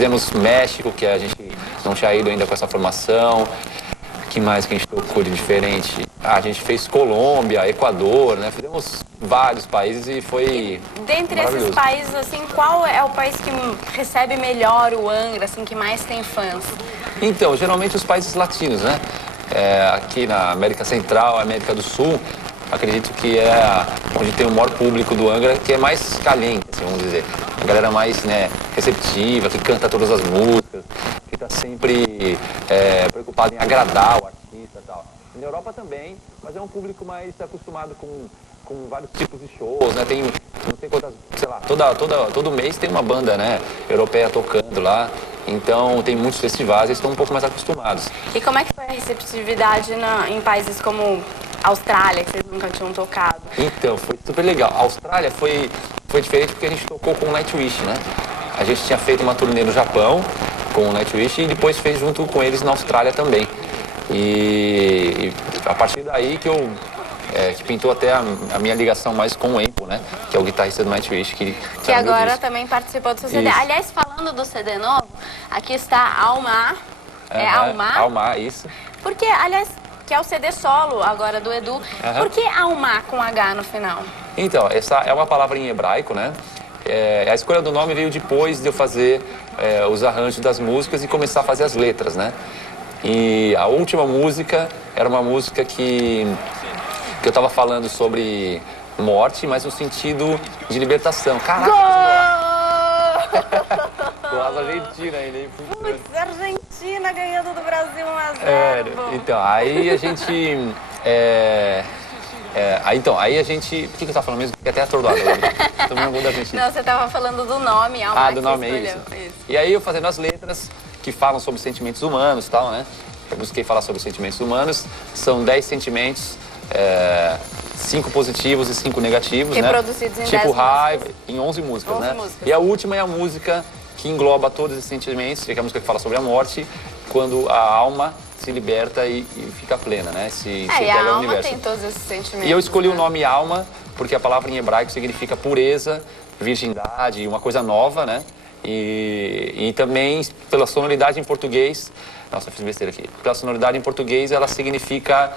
Fizemos México, que a gente não tinha ido ainda com essa formação. Que mais que a gente tocou de diferente? A gente fez Colômbia, Equador, né? Fizemos vários países e foi Dentre esses países, assim, qual é o país que recebe melhor o Angra, assim, que mais tem fãs? Então, geralmente os países latinos, né? Aqui na América Central, América do Sul, acredito que é onde tem o maior público do Angra, que é mais caliente, assim, vamos dizer. A galera mais, né, receptiva, que canta todas as músicas, que está sempre preocupada em agradar o artista e tal. Na Europa também, mas é um público mais acostumado com vários tipos de shows, né? Tem, não sei quantas, sei lá, todo mês tem uma banda, né, europeia tocando lá. Então tem muitos festivais, eles estão um pouco mais acostumados. E como é que foi a receptividade em países como Austrália, que vocês nunca tinham tocado? Então, foi super legal. A Austrália foi diferente porque a gente tocou com o Nightwish, né? A gente tinha feito uma turnê no Japão com o Nightwish e depois fez junto com eles na Austrália também. E a partir daí que pintou até a minha ligação mais com o Empo, né? Que é o guitarrista do Nightwish. Que agora também participou do seu CD. Isso. Aliás, falando do CD novo, aqui está Alma. É Alma? Alma, isso. Porque, aliás, que é o CD solo agora do Edu. Por que Alma com H no final? Então, essa é uma palavra em hebraico, né? A escolha do nome veio depois de eu fazer os arranjos das músicas e começar a fazer as letras, né? E a última música era uma música que eu estava falando sobre morte, mas no sentido de libertação. Caraca! Gol! Argentina ainda, hein? Putz, Argentina ganhando do Brasil 1-0. Então, aí a gente... aí a gente... O que eu tava falando mesmo? Fiquei até atordoado agora. Tô vendo gol da Argentina. Não, você tava falando do nome, Alma. Ah, do nome, é isso. E aí eu fazendo as letras que falam sobre sentimentos humanos e tal, né? Eu busquei falar sobre sentimentos humanos. São 10 sentimentos, 5 positivos e 5 negativos, né? Reproduzidos em 10 tipo raiva, músicas. em 11 músicas, 11 né? músicas. E a última é a música que engloba todos esses sentimentos, que é a música que fala sobre a morte, quando a alma se liberta e fica plena, né? Se e entrega a ao alma universo. tem todos esses sentimentos. E eu escolhi né? o nome alma porque a palavra em hebraico significa pureza, virgindade, uma coisa nova, né? E também pela sonoridade em português, nossa, eu fiz besteira aqui. Pela sonoridade em português, ela significa,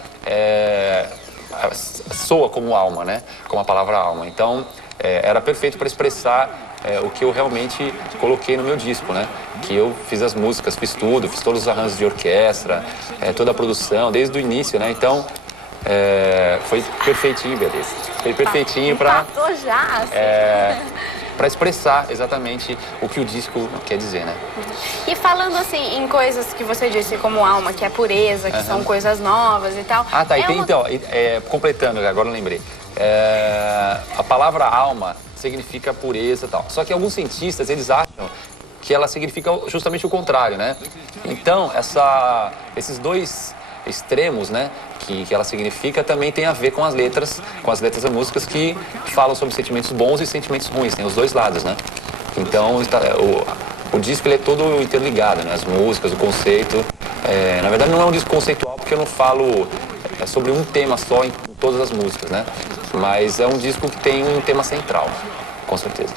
soa como alma, né? Como a palavra alma. Então, era perfeito para expressar o que eu realmente coloquei no meu disco, né? Que eu fiz as músicas, fiz tudo, fiz todos os arranjos de orquestra, toda a produção, desde o início, né? Então, foi perfeitinho, beleza. Foi perfeitinho para... Empatou já, assim. Para expressar exatamente o que o disco quer dizer, né? E falando assim em coisas que você disse como alma, que é pureza, que são coisas novas e tal. Ah, tá. Então, completando, agora eu lembrei. A palavra alma significa pureza e tal. Só que alguns cientistas, eles acham que ela significa justamente o contrário, né? Então, esses dois extremos, né, que ela significa, também tem a ver com as letras das músicas que falam sobre sentimentos bons e sentimentos ruins, tem os dois lados, né? Então, o disco ele é todo interligado, né? As músicas, o conceito. Na verdade, não é um disco conceitual, porque eu não falo sobre um tema só em todas as músicas, né? Mas é um disco que tem um tema central, com certeza.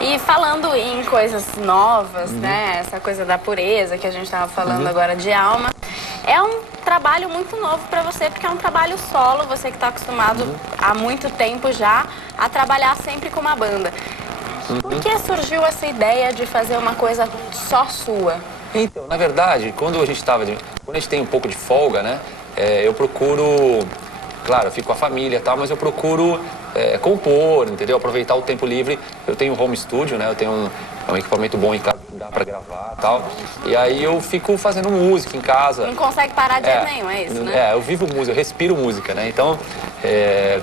E falando em coisas novas, né? Essa coisa da pureza que a gente estava falando agora de alma. É um trabalho muito novo para você, porque é um trabalho solo, você que está acostumado há muito tempo já a trabalhar sempre com uma banda. Por que surgiu essa ideia de fazer uma coisa só sua? Então, na verdade, quando a gente tem um pouco de folga, né? Eu procuro... Claro, eu fico com a família e tal, mas eu procuro compor, entendeu? Aproveitar o tempo livre. Eu tenho um home studio, né? Eu tenho um equipamento bom em casa que dá pra gravar e tal. E aí eu fico fazendo música em casa. Não consegue parar de jeito nenhum, é isso, né? Eu vivo música, eu respiro música, né? Então,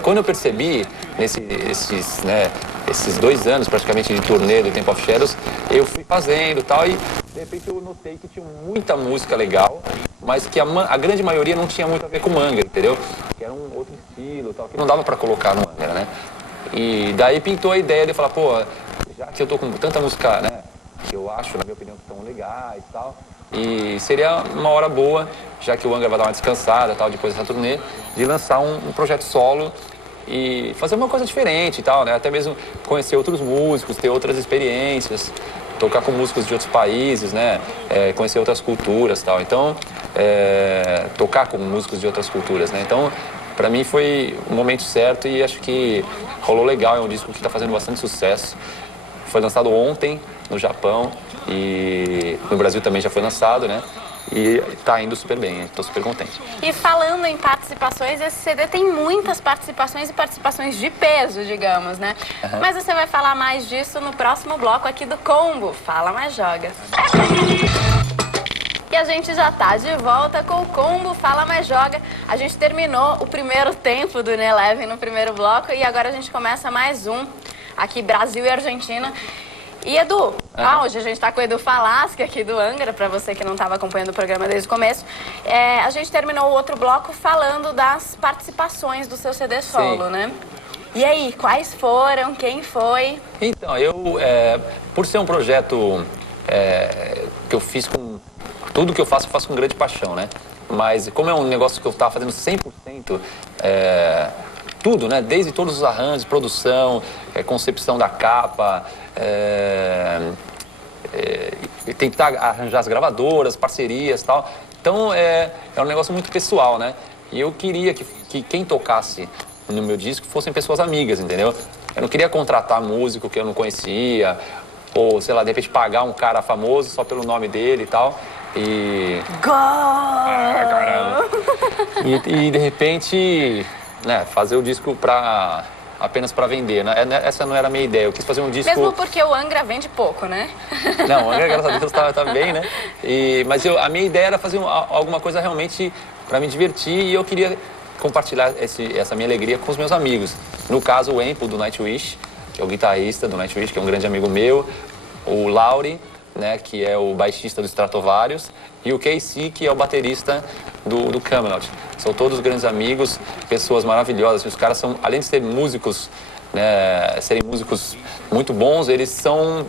quando eu percebi, esses 2 anos praticamente de turnê do Temple of Shadows, eu fui fazendo e tal, e de repente eu notei que tinha muita música legal, mas que a grande maioria não tinha muito a ver com Angra, entendeu? Que era um outro estilo, tal, que não dava pra colocar no Angra, né? E daí pintou a ideia de falar, pô, já que eu tô com tanta música, né, que eu acho, na minha opinião, que estão legais e tal, e seria uma hora boa, já que o Angra vai dar uma descansada, tal, depois dessa turnê, de lançar um projeto solo e fazer uma coisa diferente e tal, né? Até mesmo conhecer outros músicos, ter outras experiências. tocar com músicos de outros países, né? Conhecer outras culturas e tal. Então, tocar com músicos de outras culturas, né? Então, pra mim foi o momento certo e acho que rolou legal. É um disco que está fazendo bastante sucesso. Foi lançado ontem no Japão e no Brasil também já foi lançado, né? E tá indo super bem, estou super contente. E falando em participações, esse CD tem muitas participações e participações de peso, digamos, né? Uhum. Mas você vai falar mais disso no próximo bloco aqui do Combo. Fala Mais Joga. E a gente já tá de volta com o Combo Fala Mais Joga. A gente terminou o primeiro tempo do Eleven no primeiro bloco e agora a gente começa mais um, aqui Brasil e Argentina. E Edu, hoje a gente está com o Edu Falaschi aqui do Angra, para você que não estava acompanhando o programa desde o começo. A gente terminou o outro bloco falando das participações do seu CD solo, Sim. né? E aí, quais foram? Quem foi? Então, por ser um projeto que eu fiz com... Tudo que eu faço com grande paixão, né? Mas como é um negócio que eu estava fazendo 100%, tudo, né? Desde todos os arranjos, produção, concepção da capa, tentar arranjar as gravadoras, parcerias e tal. Então é um negócio muito pessoal, né? E eu queria que quem tocasse no meu disco fossem pessoas amigas, entendeu? Eu não queria contratar músico que eu não conhecia, ou sei lá, de repente pagar um cara famoso só pelo nome dele e tal. Caramba! E de repente, né, fazer o disco apenas para vender, né? Essa não era a minha ideia. Eu quis fazer um disco... Mesmo porque o Angra vende pouco, né? Não, o Angra, graças a Deus, tá bem, né? Mas a minha ideia era fazer alguma coisa realmente para me divertir e eu queria compartilhar essa minha alegria com os meus amigos. No caso, o Empo, do Nightwish, que é o guitarrista do Nightwish, que é um grande amigo meu. O Lauri, né, que é o baixista do Stratovarius. E o Casey, que é o baterista do Camelot. São todos grandes amigos, pessoas maravilhosas. Os caras são, além de serem músicos, né, serem músicos muito bons, eles são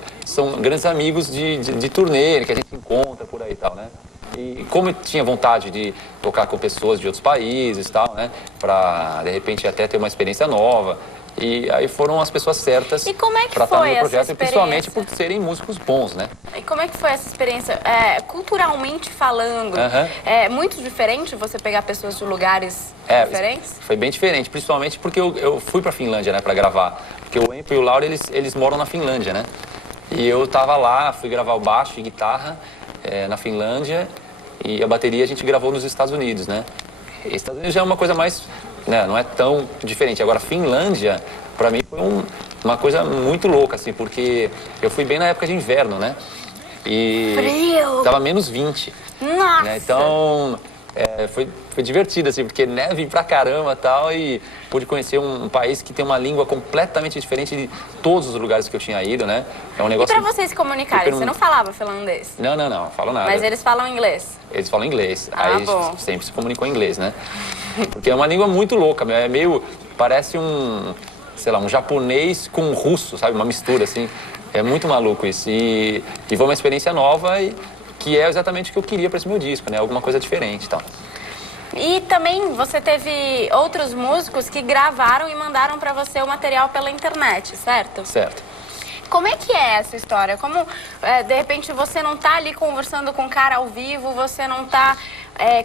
grandes amigos de turnê, que a gente encontra por aí e tal, né? E como eu tinha vontade de tocar com pessoas de outros países e tal, né, para de repente até ter uma experiência nova. E aí foram as pessoas certas para estar no meu projeto, e principalmente por serem músicos bons, né? E como é que foi essa experiência? Culturalmente falando, é muito diferente você pegar pessoas de lugares diferentes? Foi bem diferente, principalmente porque eu fui para a Finlândia, né, para gravar. Porque o Empo e o Lauro, eles moram na Finlândia, né? E eu tava lá, fui gravar o baixo e guitarra na Finlândia e a bateria a gente gravou nos Estados Unidos, né? E Estados Unidos já é uma coisa mais... Né, não é tão diferente. Agora, Finlândia, pra mim, foi uma coisa muito louca, assim, porque eu fui bem na época de inverno, né? E frio! Tava menos 20. Nossa! Né? Então, foi divertido, assim, porque neve pra caramba e tal, e pude conhecer um país que tem uma língua completamente diferente de todos os lugares que eu tinha ido, né? É um negócio... E pra vocês se comunicarem, você não falava finlandês? Não falo nada. Mas eles falam inglês? Eles falam inglês. Aí a gente sempre se comunicou em inglês, né? Porque é uma língua muito louca, parece sei lá, um japonês com um russo, sabe? Uma mistura, assim. É muito maluco isso. E foi uma experiência nova, que é exatamente o que eu queria para esse meu disco, né? Alguma coisa diferente e tal. E também você teve outros músicos que gravaram e mandaram para você o material pela internet, certo? Certo. Como é que é essa história? Como, de repente, você não tá ali conversando com o cara ao vivo, você não tá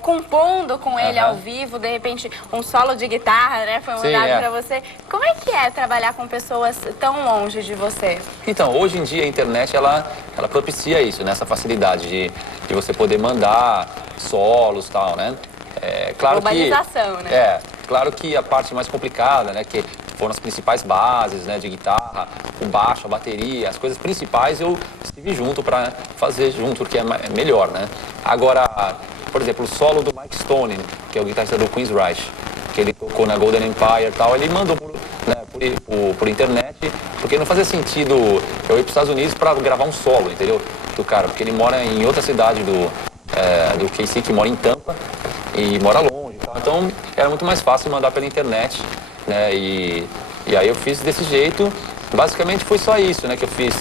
compondo com ele ao vivo, de repente, um solo de guitarra, né, foi mandado para você. Como é que é trabalhar com pessoas tão longe de você? Então, hoje em dia a internet, ela propicia isso, né, essa facilidade de você poder mandar solos e tal, né? Claro globalização, né? Claro que a parte mais complicada, né, que foram as principais bases, né, de guitarra, o baixo, a bateria, as coisas principais eu estive junto para fazer junto, porque é melhor, né? Agora, por exemplo, o solo do Mike Stone, que é o guitarrista do Queensryche, que ele tocou na Golden Empire e tal, ele mandou por internet, porque não fazia sentido eu ir para os Estados Unidos para gravar um solo, entendeu? Do cara, porque ele mora em outra cidade do Casey, que mora em Tampa, e mora longe e tal. Então, era muito mais fácil mandar pela internet, né? E aí eu fiz desse jeito. Basicamente foi só isso, né, que eu fiz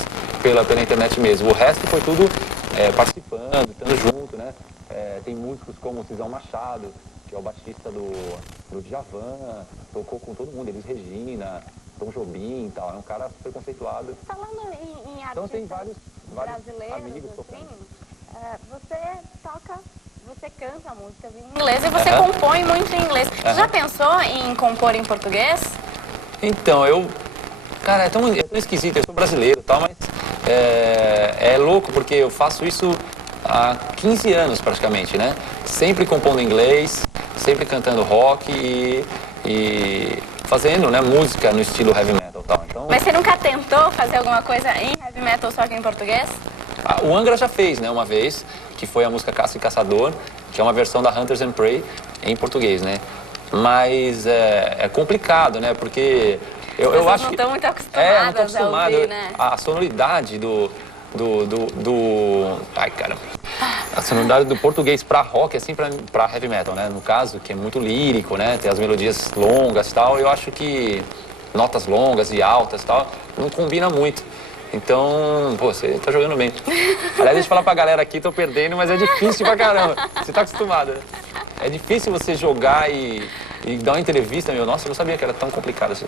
pela internet mesmo. O resto foi tudo participando, estando junto, né? Tem músicos como o Cisão Machado, que é o baixista do Djavan, tocou com todo mundo, Elis Regina, Tom Jobim e tal. É um cara super conceituado. Falando em artista... Então tem vários brasileiros, amigos assim, tocando. você canta músicas em inglês e você compõe muito em inglês. Você já pensou em compor em português? Então, cara, é tão esquisito, eu sou brasileiro e tal, mas é louco porque eu faço isso há 15 anos praticamente, né? Sempre compondo em inglês, sempre cantando rock e fazendo, né, música no estilo heavy metal e tal. Então, Mas você nunca tentou fazer alguma coisa em heavy metal só que em português? o Angra já fez, né, uma vez, que foi a música Caça e Caçador, que é uma versão da Hunters and Prey em português, né? Mas é complicado, né? Porque eu acho não que... estão muito não acostumadas tô acostumado. a ouvir, né? A sonoridade Ai, caramba. A sonoridade do português pra rock, assim, pra heavy metal, né? No caso, que é muito lírico, né? Tem as melodias longas e tal. Eu acho que notas longas e altas e tal não combina muito. Então, pô, você tá jogando bem. Aliás, deixa eu falar pra galera aqui, tô perdendo, mas é difícil pra caramba. Você tá acostumado, né? É difícil você jogar e dar uma entrevista, meu. Nossa, eu não sabia que era tão complicado assim.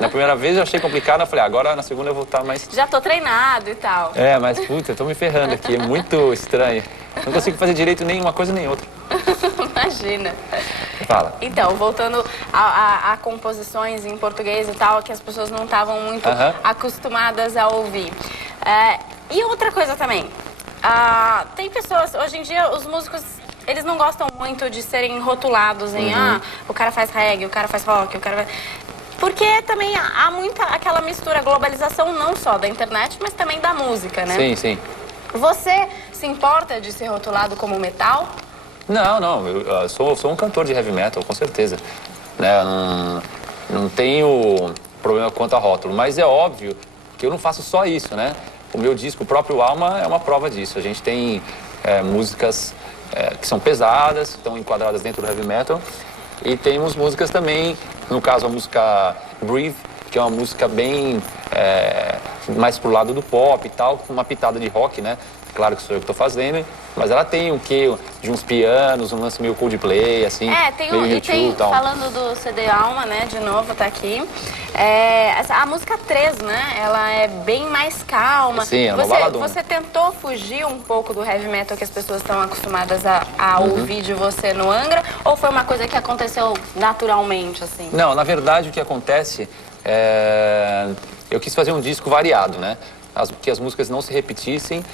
Na primeira vez eu achei complicado, eu falei, agora na segunda eu vou estar mais... Já tô treinado e tal. Mas, puta, eu tô me ferrando aqui, é muito estranho. Não consigo fazer direito nem uma coisa nem outra. Imagina. Fala. Então, voltando a composições em português e tal, que as pessoas não estavam muito acostumadas a ouvir. E outra coisa também, tem pessoas, hoje em dia, os músicos, eles não gostam muito de serem rotulados em, o cara faz reggae, o cara faz rock, o cara faz... Porque também há muita aquela mistura, globalização não só da internet, mas também da música, né? Sim, sim. Você se importa de ser rotulado como metal? Não, eu sou um cantor de heavy metal, com certeza. Né? Não tenho problema quanto a rótulo, mas é óbvio que eu não faço só isso, né? O meu disco, o próprio Alma, é uma prova disso. A gente tem músicas que são pesadas, estão enquadradas dentro do heavy metal, e temos músicas também, no caso a música Breathe, que é uma música bem mais pro lado do pop e tal, com uma pitada de rock, né? Claro que sou eu que estou fazendo, mas ela tem o quê? De uns pianos, um lance meio Coldplay, assim, meio YouTube e tal. Falando do CD Alma, né, de novo, tá aqui, a música 3, né, ela é bem mais calma. Sim, é uma baladona. Você tentou fugir um pouco do heavy metal que as pessoas estão acostumadas a ouvir de você no Angra, ou foi uma coisa que aconteceu naturalmente, assim? Não, na verdade o que acontece eu quis fazer um disco variado, né, que as músicas não se repetissem,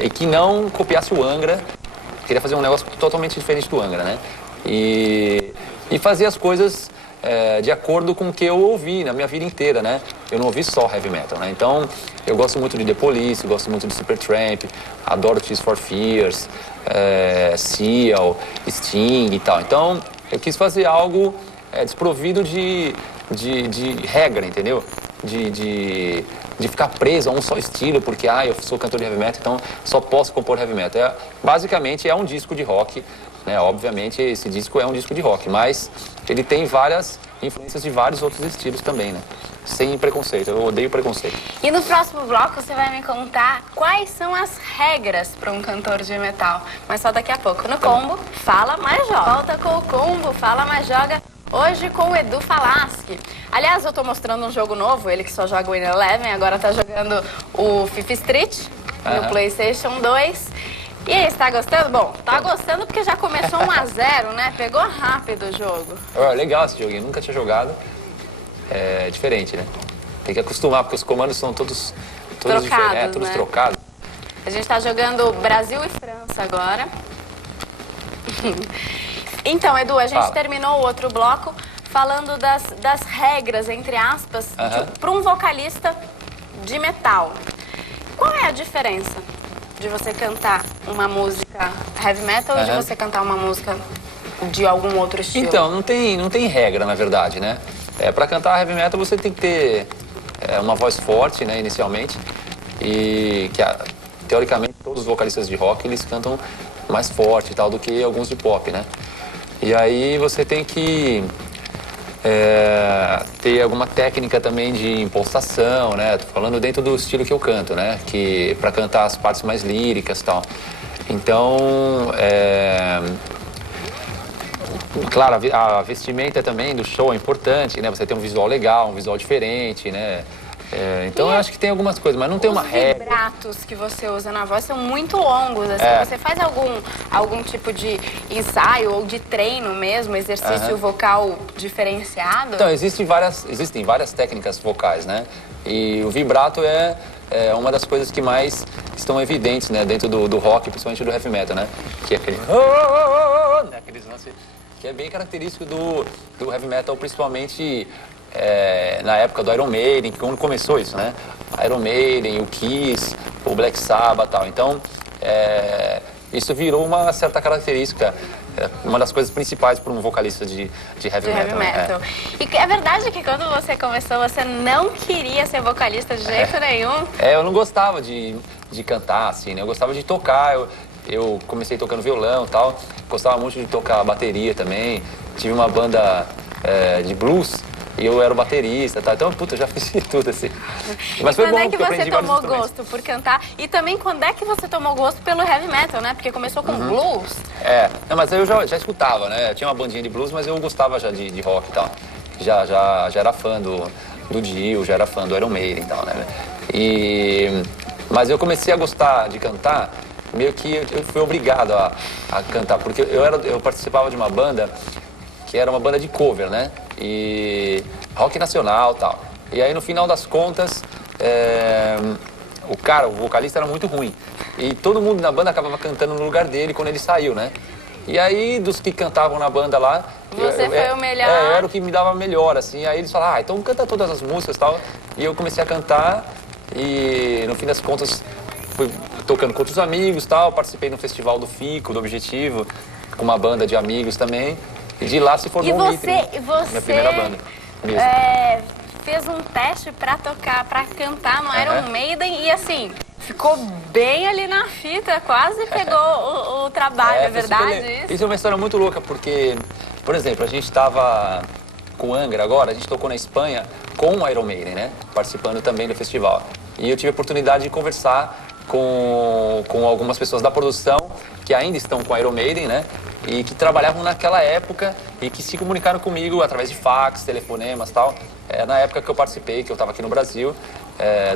e que não copiasse o Angra. Queria fazer um negócio totalmente diferente do Angra, né? E fazer as coisas de acordo com o que eu ouvi na minha vida inteira, né? Eu não ouvi só heavy metal, né? Então, eu gosto muito de The Police, gosto muito de Supertramp, adoro Tears for Fears, Seal, Sting e tal. Então, eu quis fazer algo desprovido de regra, entendeu? De ficar preso a um só estilo, porque eu sou cantor de heavy metal, então só posso compor heavy metal. Basicamente é um disco de rock, né? Obviamente esse disco é um disco de rock, mas ele tem várias influências de vários outros estilos também, né? Sem preconceito, eu odeio preconceito. E no próximo bloco você vai me contar quais são as regras para um cantor de metal, mas só daqui a pouco. No Combo, Fala Mais Joga. Volta com o Combo, Fala Mais Joga. Hoje com o Edu Falaschi. Aliás, eu tô mostrando um jogo novo, ele que só joga o In-11, agora tá jogando o FIFA Street no PlayStation 2. E aí, você tá gostando? Bom, tá gostando porque já começou 1-0, né? Pegou rápido o jogo. Legal esse joguinho, nunca tinha jogado. É diferente, né? Tem que acostumar, porque os comandos são todos trocados, diferentes, todos trocados. A gente tá jogando Brasil e França agora. Então, Edu, a gente terminou o outro bloco falando das regras, entre aspas, para um vocalista de metal. Qual é a diferença de você cantar uma música heavy metal e de você cantar uma música de algum outro estilo? Então, não tem regra, na verdade, né? Para cantar heavy metal você tem que ter uma voz forte, né, inicialmente, e que teoricamente todos os vocalistas de rock eles cantam mais forte e tal do que alguns de pop, né? E aí você tem que ter alguma técnica também de impostação, né? Tô falando dentro do estilo que eu canto, né? Que para cantar as partes mais líricas e tal. Então, claro, a vestimenta também do show é importante, né? Você tem um visual legal, um visual diferente, né? Então eu acho que tem algumas coisas, mas não tem uma regra. Os vibratos que você usa na voz são muito longos, assim. Você faz algum tipo de ensaio ou de treino mesmo, exercício vocal diferenciado? Então, existem várias técnicas vocais, né? E o vibrato é uma das coisas que mais estão evidentes, né? Dentro do rock, principalmente do heavy metal, né? Que é aquele... né? Aqueles lances que é bem característico do heavy metal, principalmente... na época do Iron Maiden, que quando começou isso, né? Iron Maiden, o Kiss, o Black Sabbath e tal. Então, isso virou uma certa característica, uma das coisas principais para um vocalista de heavy metal. Né? E é verdade que quando você começou, você não queria ser vocalista de jeito nenhum? Eu não gostava de cantar, assim, né? Eu gostava de tocar, eu comecei tocando violão e tal, gostava muito de tocar bateria também, tive uma banda de blues, e eu era o baterista, tá? Então, puta, eu já fiz tudo, assim. Mas foi bom, é que você tomou gosto por cantar? E também, quando é que você tomou gosto pelo heavy metal, né? Porque começou com blues. Não, mas eu já escutava, né? Eu tinha uma bandinha de blues, mas eu gostava já de rock e tal. Já era fã do Dio, já era fã do Iron Maiden e tal, né? Mas eu comecei a gostar de cantar, meio que eu fui obrigado a cantar, porque eu participava de uma banda que era uma banda de cover, né? E rock nacional e tal. E aí, no final das contas, o vocalista era muito ruim. E todo mundo na banda acabava cantando no lugar dele quando ele saiu, né? E aí, dos que cantavam na banda lá... Você foi o melhor? Eu era o que me dava melhor, assim. Aí eles falaram, então canta todas as músicas e tal. E eu comecei a cantar e, no fim das contas, fui tocando com outros amigos e tal. Participei no Festival do Fico, do Objetivo, com uma banda de amigos também. E de lá se formou o Mitre, minha primeira banda. Fez um teste pra cantar no Iron Maiden e assim, ficou bem ali na fita, quase pegou o trabalho, é verdade? Isso é uma história muito louca, porque, por exemplo, a gente estava com o Angra agora, a gente tocou na Espanha com o Iron Maiden, né? Participando também do festival. E eu tive a oportunidade de conversar com algumas pessoas da produção que ainda estão com a Iron Maiden, né? E que trabalhavam naquela época e que se comunicaram comigo através de fax, telefonemas e tal. Na época que eu participei, que eu estava aqui no Brasil,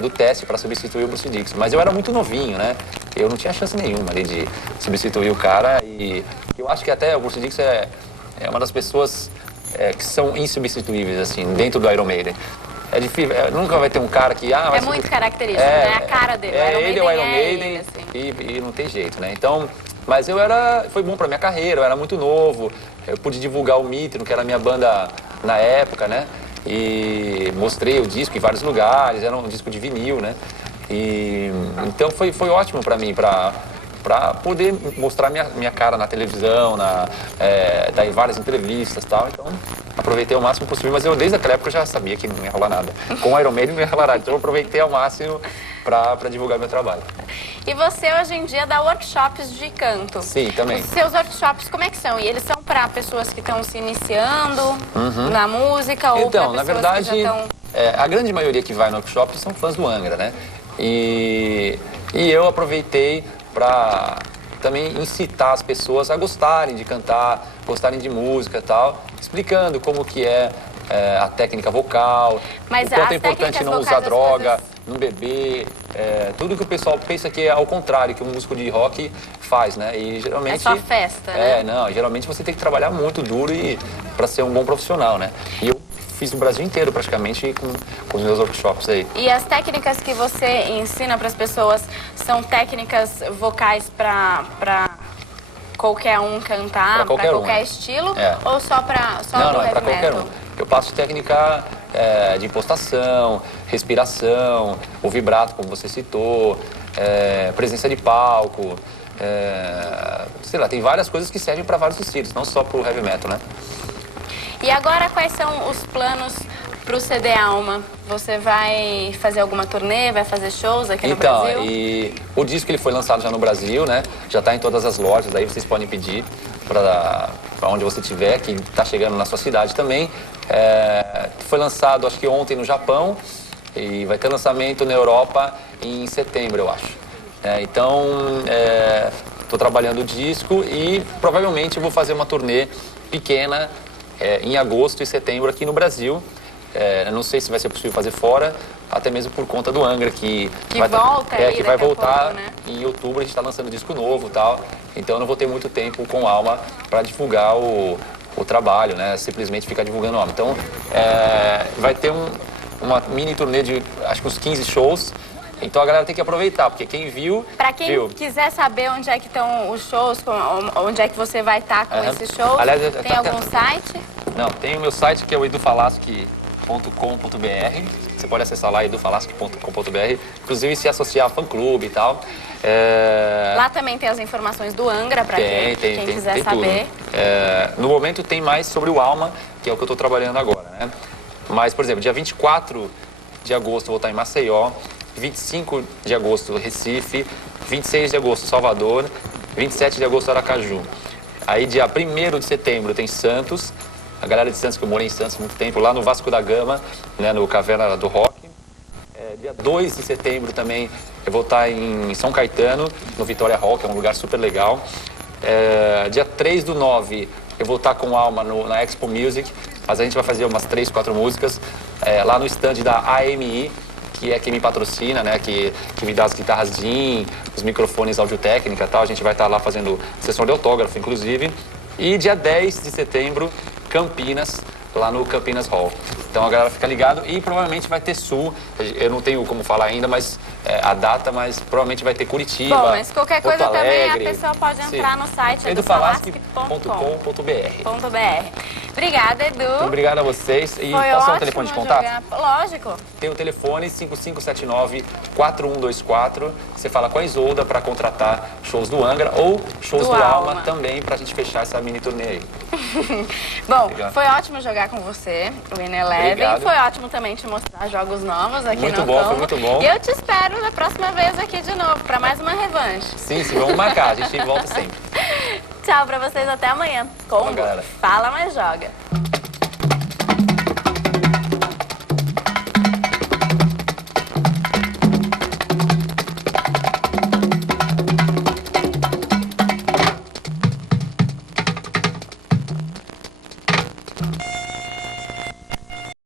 do teste para substituir o Bruce Dickinson. Mas eu era muito novinho, né? Eu não tinha chance nenhuma ali de substituir o cara. E eu acho que até o Bruce Dickinson é uma das pessoas que são insubstituíveis, assim, dentro do Iron Maiden. É difícil, nunca vai ter um cara que... é muito característico, né? A cara dele. Ele é o Iron Maiden ele, assim. E não tem jeito, né? Então... Mas foi bom pra minha carreira, eu era muito novo, eu pude divulgar o Mitre, que era a minha banda na época, né? E mostrei o disco em vários lugares, era um disco de vinil, né? Então foi ótimo pra mim, pra poder mostrar minha cara na televisão, dar em várias entrevistas e tal. Então, aproveitei ao máximo possível, mas eu desde aquela época eu já sabia que não ia rolar nada. Com o Iron Maiden não ia rolar nada, então eu aproveitei ao máximo pra divulgar meu trabalho. E você hoje em dia dá workshops de canto. Sim, também. Os seus workshops, como é que são? E eles são para pessoas que estão se iniciando na música ou para pessoas na verdade, que já estão... a grande maioria que vai no workshop são fãs do Angra, né? E eu aproveitei para também incitar as pessoas a gostarem de cantar, gostarem de música e tal, explicando como que é a técnica vocal, mas o quanto é importante não usar droga, não beber, tudo que o pessoal pensa que é ao contrário, que um músico de rock faz, né? E geralmente... É só festa, né? Não, geralmente você tem que trabalhar muito duro para ser um bom profissional, né? E eu fiz no Brasil inteiro praticamente com os meus workshops aí. E as técnicas que você ensina para as pessoas são técnicas vocais para qualquer um cantar, para qualquer estilo, ou só para Não, é para qualquer um. Eu passo técnica de impostação, respiração, o vibrato, como você citou, presença de palco, sei lá, tem várias coisas que servem para vários estilos, não só para o heavy metal, né? E agora, quais são os planos para o CD Alma? Você vai fazer alguma turnê, vai fazer shows aqui no Brasil? Então, e o disco ele foi lançado já no Brasil, né? Já está em todas as lojas, aí vocês podem pedir para onde você estiver, que está chegando na sua cidade também. Foi lançado, acho que ontem no Japão, e vai ter lançamento na Europa em setembro, eu acho. Então, estou trabalhando o disco e provavelmente vou fazer uma turnê pequena em agosto e setembro aqui no Brasil, eu não sei se vai ser possível fazer fora, até mesmo por conta do Angra, que vai voltar pouco, né? Em outubro. A gente está lançando disco novo e tal, então eu não vou ter muito tempo com Alma para divulgar o trabalho, né? Simplesmente ficar divulgando Alma. Então, vai ter uma mini turnê de, acho que uns 15 shows. Então a galera tem que aproveitar, porque quem viu... Pra quem quiser saber onde é que estão os shows, onde é que você vai estar com esses shows, aliás, tem algum site? Não, tem o meu site, que é o edufalaschi.com.br. Você pode acessar lá, edufalaschi.com.br. Inclusive se associar a fã-clube e tal. Lá também tem as informações do Angra, pra quem quiser saber. No momento tem mais sobre o Alma, que é o que eu estou trabalhando agora, né? Mas, por exemplo, dia 24 de agosto eu vou estar em Maceió, 25 de agosto Recife, 26 de agosto Salvador, 27 de agosto Aracaju. Aí dia 1º de setembro tem Santos, a galera de Santos, que eu morei em Santos há muito tempo, lá no Vasco da Gama, né, no Caverna do Rock. Dia 2 de setembro também eu vou estar em São Caetano, no Vitória Hall, que é um lugar super legal. Dia 3/9 eu vou estar com Alma na Expo Music, mas a gente vai fazer umas 3, 4 músicas lá no stand da AMI, que é quem me patrocina, né, que me dá as guitarras DIN, os microfones Audio-Técnica e tal. A gente vai estar lá fazendo sessão de autógrafo, inclusive. E dia 10 de setembro, Campinas, lá no Campinas Hall. Então a galera fica ligado e provavelmente vai ter Sul. Eu não tenho como falar ainda, mas a data, mas provavelmente vai ter Curitiba. Bom, mas qualquer coisa Porto também Alegre. a pessoa pode entrar no site edufalaschi.com.br. Obrigada, Edu. Muito obrigado a vocês. E Foi posso dar um ótimo telefone de contato? Lógico. Tem o telefone 5579-4124. Você fala com a Isolda para contratar shows do Angra ou shows do Alma também, para a gente fechar essa mini turnê aí. Bom, Obrigado. Foi ótimo jogar com você, o Ineleven. Obrigado. Foi ótimo também te mostrar jogos novos aqui Muito no bom, Combo. foi muito bom. E eu te espero na próxima vez aqui de novo, para mais uma revanche. Sim, vamos marcar. A gente volta sempre. Tchau pra vocês, até amanhã. Combo, galera. fala, mas joga.